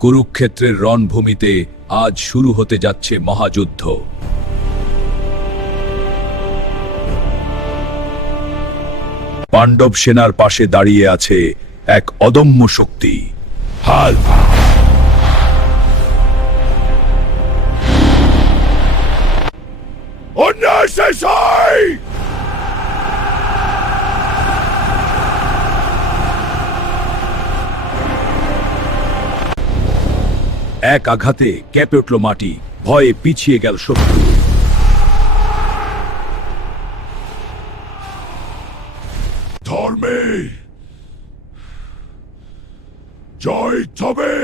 কুরুক্ষেত্রের রণভূমিতে আজ শুরু হতে যাচ্ছে মহাযুদ্ধ। পাণ্ডব সেনার পাশে দাঁড়িয়ে আছে এক অদম্য শক্তি, হাল। এক আঘাতে কেঁপে উঠল মাটি, ভয়ে পিছিয়ে গেল শত্রু। ধর্মে জয় হবে।